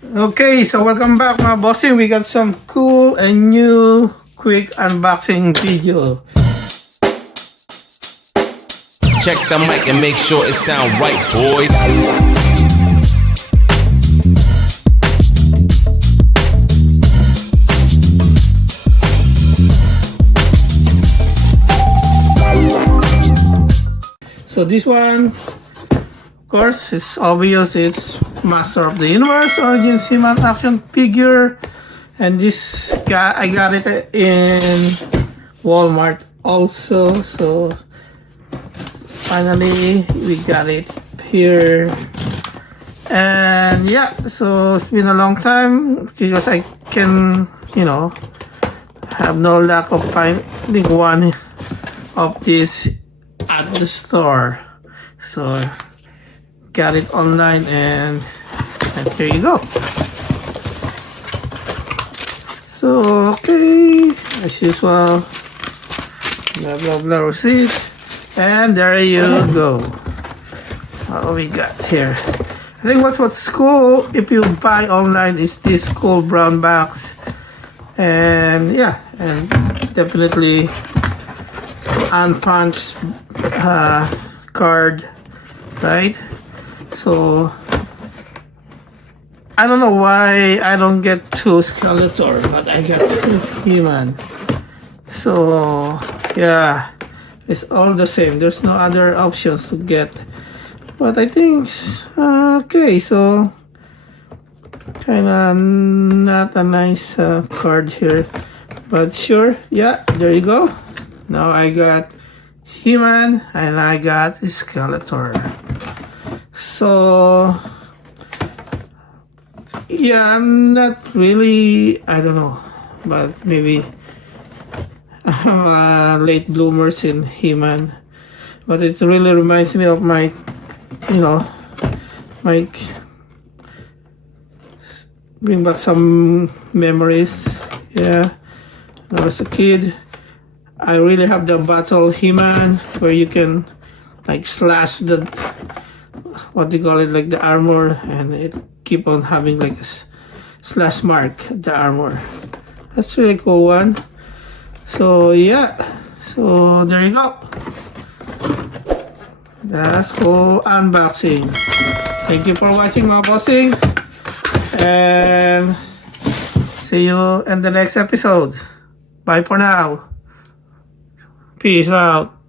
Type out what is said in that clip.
Okay, so welcome back mga bossing. We got some cool and new quick unboxing video. Check the mic and make sure it sound right, boys. So this one, of course, it's obvious. It's Master of the Universe Origins He-Man action figure, and this guy I got it in Walmart also. So finally we got it here, and yeah, so it's been a long time because I can, have no luck of finding one of these at the store. So got it online, and here you go. So okay, as usual, blah blah blah receipt, and there you go. What we got here, I think what's cool if you buy online is this cool brown box, and yeah, and definitely unpunched card, right? So I don't know why I don't get two Skeletor, but I got two He-Man. So yeah, it's all the same. There's no other options to get, but I think okay. So kinda not a nice card here, but sure, yeah, there you go. Now I got He-Man and I got Skeletor. So yeah, I'm not really, I don't know, but maybe I'm late bloomers in He-Man, but it really reminds me of my, my, bring back some memories. Yeah, when I was a kid, I really have the battle He-Man where you can like slash the, what do you call it, like the armor, and it keep on having like a slash mark the armor. That's really cool one. So yeah, so there you go. That's cool unboxing. Thank you for watching my bossing, and see you in the next episode. Bye for now. Peace out.